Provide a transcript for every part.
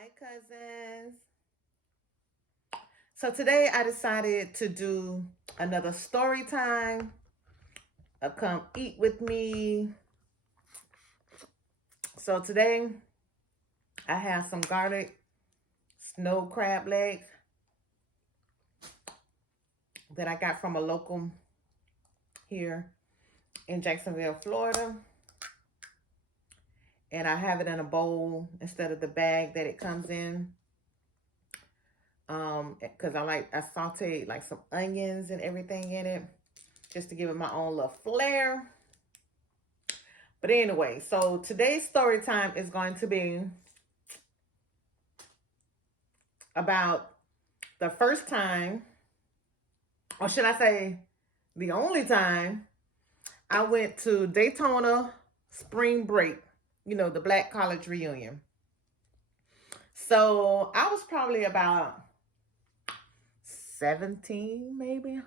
Hi, cousins. So today I decided to do another story time. Come eat with me. So today I have some garlic snow crab legs that I got from a local here in Jacksonville, Florida. And I have it in a bowl instead of the bag that it comes in. Because I sauteed like some onions and everything in it just to give it my own little flair. But anyway, so today's story time is going to be about the first time, or should I say the only time, I went to Daytona spring break, the black college reunion. So I was probably about 17, maybe.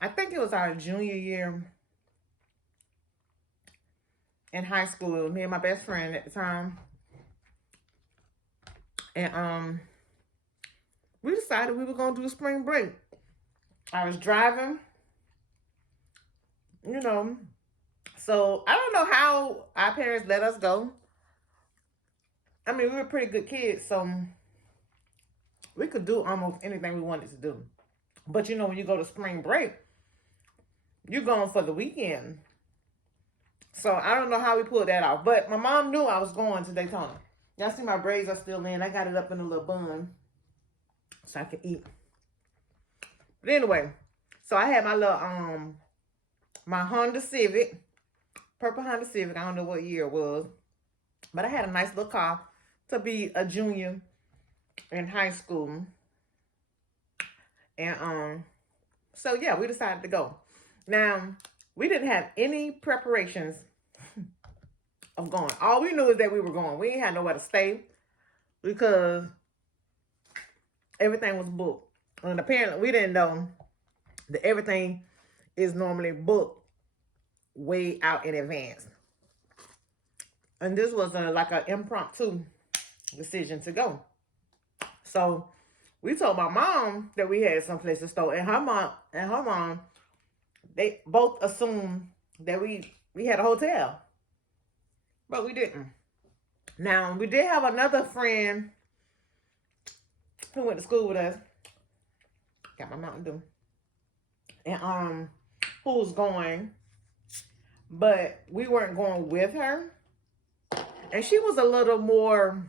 I think it was our junior year in high school. Me and my best friend at the time. And we decided we were gonna do spring break. I was driving, so I don't know how our parents let us go. I mean, we were pretty good kids, so we could do almost anything we wanted to do. But when you go to spring break, you're going for the weekend. So I don't know how we pulled that off. But my mom knew I was going to Daytona. Y'all see my braids are still in. I got it up in a little bun so I can eat. But anyway, so I had my little my Honda Civic, purple Honda Civic. I don't know what year it was, but I had a nice little car to be a junior in high school. And so yeah, we decided to go. Now, we didn't have any preparations of going. All we knew is that we were going. We ain't had nowhere to stay because everything was booked. And apparently we didn't know that everything is normally booked way out in advance. And this was like an impromptu decision to go. So we told my mom that we had someplace to stay, and her mom, they both assumed that we had a hotel, but we didn't. Now, we did have another friend who went to school with us. Got my Mountain Dew. And who was going, but we weren't going with her. And she was a little more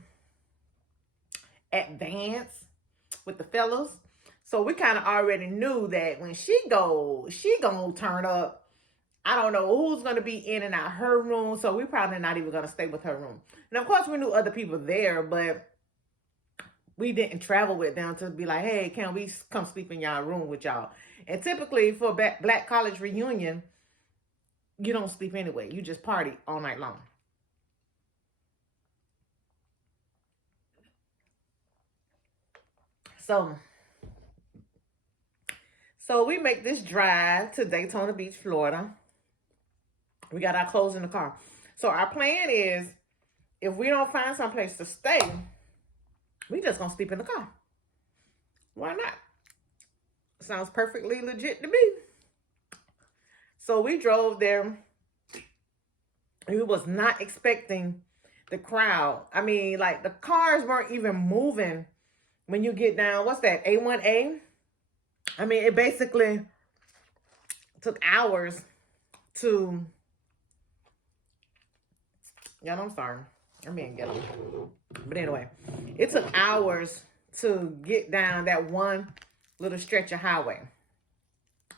advanced with the fellas. So we kind of already knew that when she gonna turn up. I don't know who's gonna be in and out her room. So we probably not even gonna stay with her room. And of course we knew other people there, but we didn't travel with them to be like, hey, can we come sleep in y'all room with y'all? And typically for black college reunion, you don't sleep anyway. You just party all night long. So we make this drive to Daytona Beach, Florida. We got our clothes in the car. So our plan is, if we don't find someplace to stay, we just gonna sleep in the car. Why not? Sounds perfectly legit to me. So we drove there. We was not expecting the crowd. I mean, like, the cars weren't even moving when you get down. What's that? A1A? I mean, it basically took hours to... Yeah, I'm sorry. I'm being ghetto. But anyway, it took hours to get down that one little stretch of highway.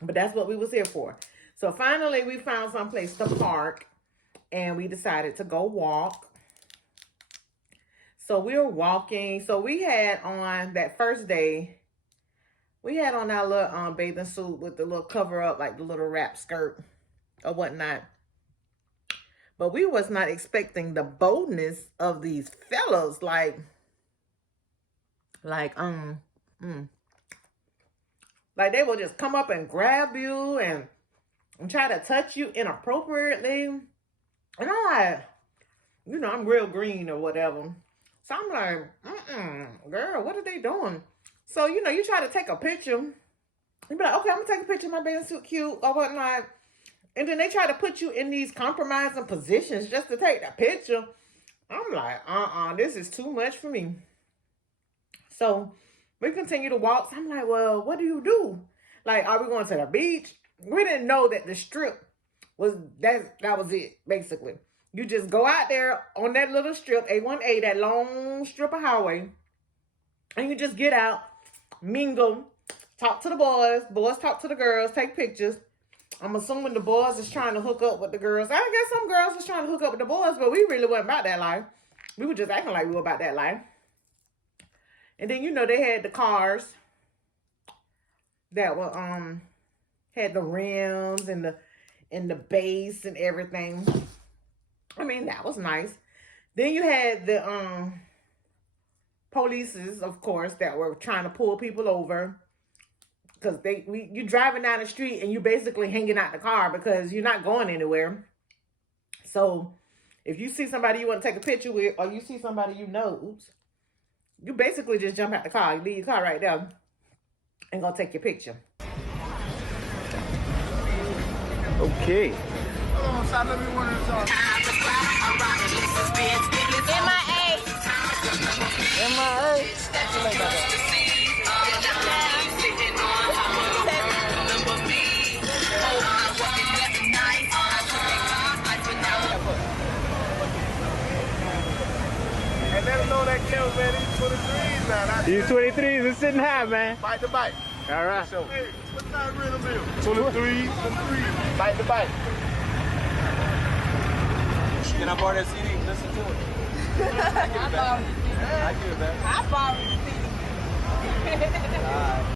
But that's what we was here for. So finally, we found some place to park, and we decided to go walk. So we were walking. So we had on that first day, we had on our little bathing suit with the little cover up, like the little wrap skirt or whatnot. But we was not expecting the boldness of these fellas, like they will just come up and grab you and try to touch you inappropriately. And I'm like, I'm real green or whatever. So I'm like, girl, what are they doing? So, you know, you try to take a picture. You be like, okay, I'm going to take a picture of my bathing suit cute or whatnot. And then they try to put you in these compromising positions just to take the picture. I'm like, this is too much for me. So we continue to walk. So I'm like, well, what do you do? Like, are we going to the beach? We didn't know that the strip was, that was it, basically. You just go out there on that little strip, A1A, that long strip of highway, and you just get out, mingle, talk to the boys talk to the girls, take pictures. I'm assuming the boys is trying to hook up with the girls. I guess some girls was trying to hook up with the boys, but we really wasn't about that life. We were just acting like we were about that life. And then, you know, they had the cars that were, had the rims and the base and everything. I mean, that was nice. Then you had the, polices, of course, that were trying to pull people over. Because you driving down the street and you basically hanging out the car because you're not going anywhere. So if you see somebody you want to take a picture with, or you see somebody you know, you basically just jump out the car. You leave your car right there and go take your picture. Okay. Hold on, stop. Let me one at a time. And let them know that Kelly, man, these 23s now. These 23s are sitting high, man. Bite the bite. All right. So, hey, what time rhythm is? 23s, 23s. Bite the bite. Can I borrow that CD? Listen to it. I give it back. I give it back. I borrowed the CD.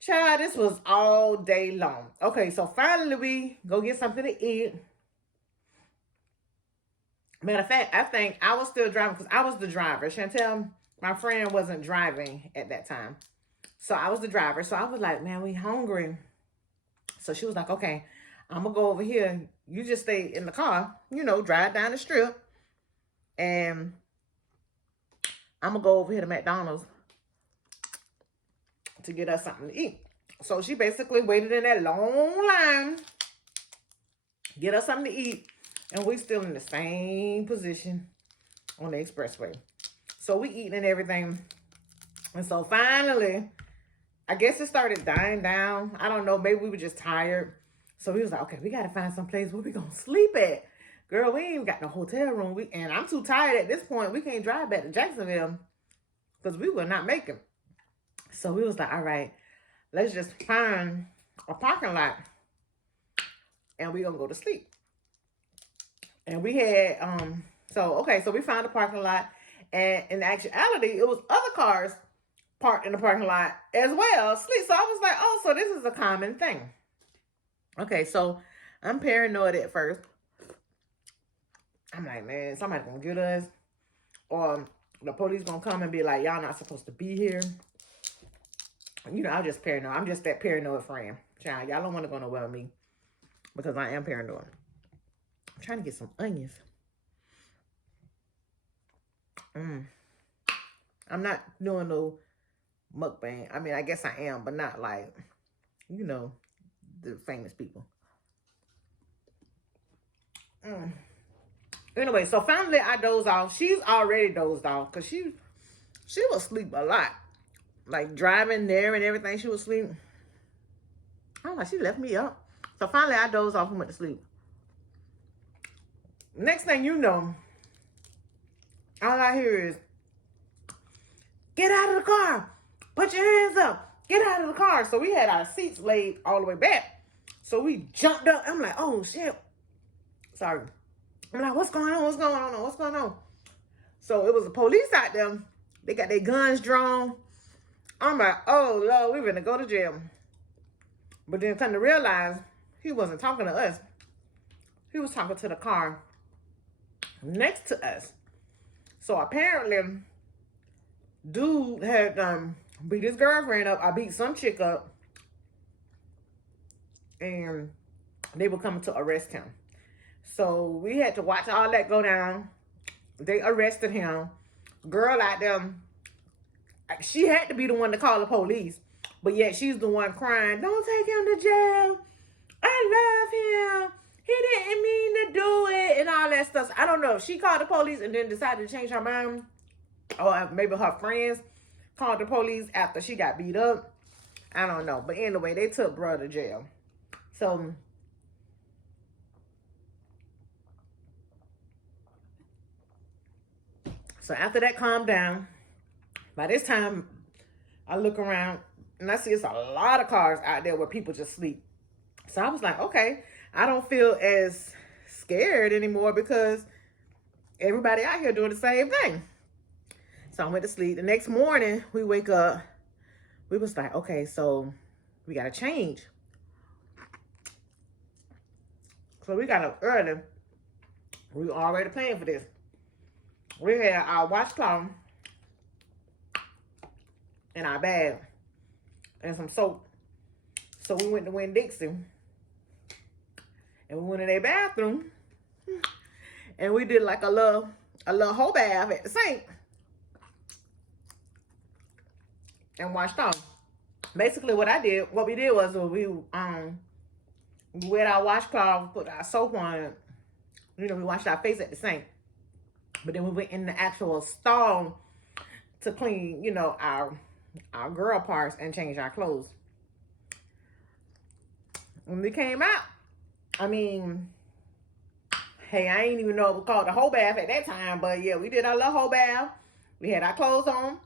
Child, this was all day long. Okay, so finally we go get something to eat. Matter of fact, I think I was still driving because I was the driver. Chantel, my friend, wasn't driving at that time. So I was the driver. So I was like, man, we hungry. So she was like, okay, I'm going to go over here. You just stay in the car, you know, drive down the strip. And I'm going to go over here to McDonald's to get us something to eat. So she basically waited in that long line, get us something to eat. And we still in the same position on the expressway. So we eating and everything. And so finally, I guess it started dying down. I don't know. Maybe we were just tired. So we was like, okay, we got to find some place where we going to sleep at. Girl, we ain't got no hotel room. And I'm too tired at this point. We can't drive back to Jacksonville because we will not make it. So we was like, all right, let's just find a parking lot and we going to go to sleep. And we had, so we found a parking lot, and in actuality, it was other cars parked in the parking lot as well. So I was like, oh, so this is a common thing. Okay, so I'm paranoid at first. I'm like, man, somebody's gonna get us, or the police gonna come and be like, y'all not supposed to be here. You know, I'm just paranoid. I'm just that paranoid friend. Child, y'all don't want to go nowhere with me because I am paranoid. I'm trying to get some onions. I'm not doing no mukbang. I mean, I guess I am, but not like, you know, the famous people. Anyway, so finally I dozed off. She's already dozed off because she was asleep a lot. Like driving there and everything, she was asleep. I don't know, she left me up. So finally I dozed off and went to sleep. Next thing you know, all I hear is, get out of the car. Put your hands up. Get out of the car. So we had our seats laid all the way back. So we jumped up. I'm like, oh, shit. Sorry. I'm like, what's going on? What's going on? What's going on? So it was the police out there. They got their guns drawn. I'm like, oh, Lord, we're going to go to jail. But then come to realize he wasn't talking to us. He was talking to the car next to us. So apparently, dude had beat his girlfriend up. I beat some chick up. And they were coming to arrest him. So we had to watch all that go down. They arrested him. Girl out there, she had to be the one to call the police. But yet she's the one crying, don't take him to jail. I love him. He didn't mean to do it and all that stuff. So I don't know if she called the police and then decided to change her mind. Or maybe her friends called the police after she got beat up. I don't know. But anyway, they took bro to jail. So after that calmed down, by this time, I look around and I see it's a lot of cars out there where people just sleep. So I was like, okay, I don't feel as scared anymore because everybody out here doing the same thing. So I went to sleep. The next morning, we wake up. We was like, okay, so we got to change. So we got up early. We were already planning for this. We had our washcloth in our bag and some soap. So we went to Winn-Dixie and we went in their bathroom and we did like a little whole bath at the sink and washed off. Basically what we did was we wet our washcloth, put our soap on it. You know, we washed our face at the sink. But then we went in the actual stall to clean, you know, our girl parts and change our clothes. When we came out, I mean, hey, I ain't even know it was called a whole bath at that time, but yeah, we did our little whole bath. We had our clothes on,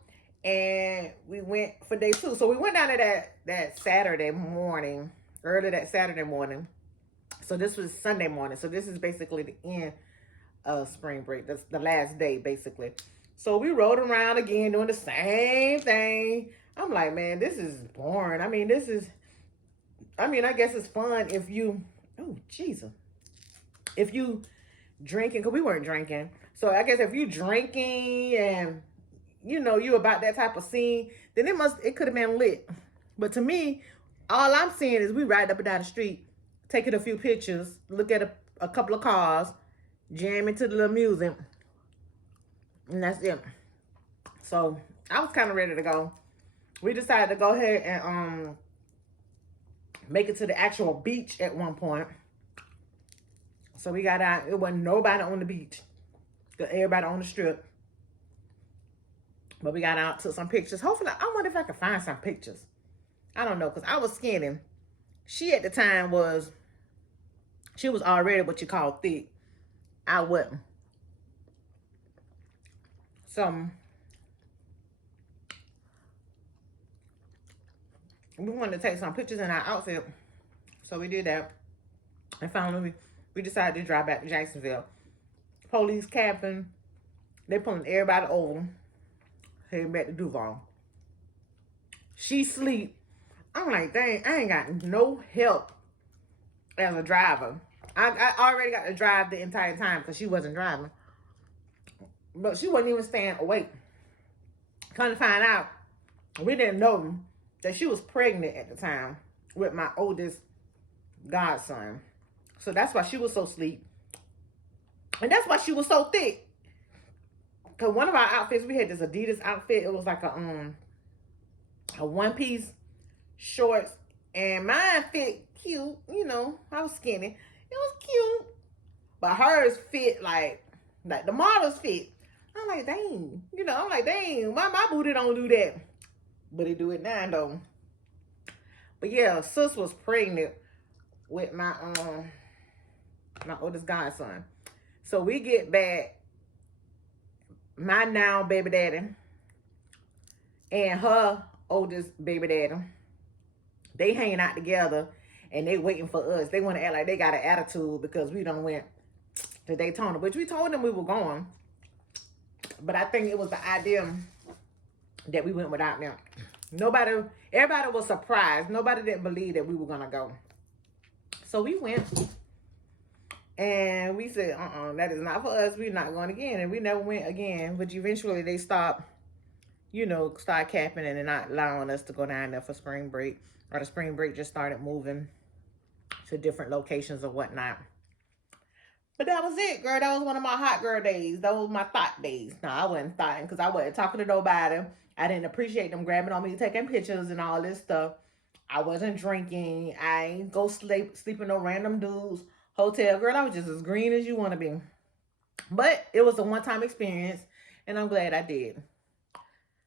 and we went for day 2. So we went down to that Saturday morning, early that Saturday morning. So this was Sunday morning. So this is basically the end of spring break. That's the last day, basically. So we rode around again doing the same thing. I'm like, man, this is boring. I mean, I guess it's fun if you, oh, Jesus. If you drinking, because we weren't drinking. So I guess if you drinking and, you know, you about that type of scene, then it could have been lit. But to me, all I'm seeing is we ride up and down the street, taking a few pictures, look at a couple of cars, jam into the little music, and that's it. So I was kind of ready to go. We decided to go ahead and make it to the actual beach at one point. So we got out. It wasn't nobody on the beach. Everybody on the strip. But we got out, took some pictures. Hopefully, I wonder if I could find some pictures. I don't know, because I was skinny. She at the time was already what you call thick. I wasn't. So we wanted to take some pictures in our outfit. So we did that. And finally we decided to drive back to Jacksonville. Police capping. They pulling everybody over. Heading back to Duval. She sleep. I'm like, dang, I ain't got no help as a driver. I already got to drive the entire time because she wasn't driving. But she wasn't even staying awake. Come to find out, we didn't know that she was pregnant at the time with my oldest godson. So that's why she was so sleep. And that's why she was so thick. Because one of our outfits, we had this Adidas outfit. It was like a one-piece shorts. And mine fit cute. You know, I was skinny. It was cute. But hers fit like the models fit. I'm like, dang. You know, I'm like, dang, why my booty don't do that? But it do it now, though. But yeah, sis was pregnant with my oldest godson. So we get back, my now baby daddy and her oldest baby daddy. They hanging out together and they waiting for us. They want to act like they got an attitude because we done went to Daytona, which we told them we were going. But I think it was the idea that we went without them. Everybody was surprised. Nobody didn't believe that we were going to go. So we went. And we said, that is not for us. We're not going again. And we never went again. But eventually they stopped, start capping and not allowing us to go down there for spring break. Or the spring break just started moving to different locations or whatnot. But that was it, girl. That was one of my hot girl days. That was my thought days. No, I wasn't thoughting because I wasn't talking to nobody. I didn't appreciate them grabbing on me, taking pictures and all this stuff. I wasn't drinking. I ain't go sleeping no random dudes. Hotel, girl, I was just as green as you want to be. But it was a one-time experience, and I'm glad I did.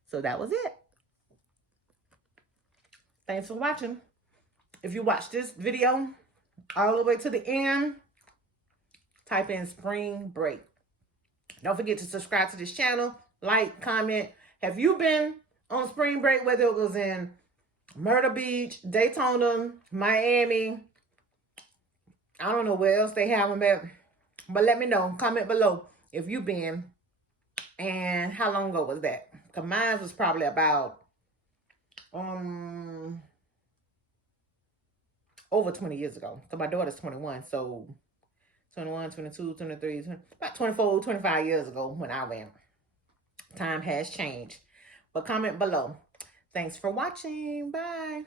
So that was it. Thanks for watching. If you watch this video all the way to the end, type in spring break. Don't forget to subscribe to this channel, like, comment. Have you been on spring break, whether it was in Myrtle Beach, Daytona, Miami? I don't know where else they have them at. But let me know. Comment below if you've been and how long ago was that. Because mine was probably about over 20 years ago. So my daughter's 21. So 21, 22, 23, 20, about 24, 25 years ago when I went. Time has changed. But comment below. Thanks for watching. Bye.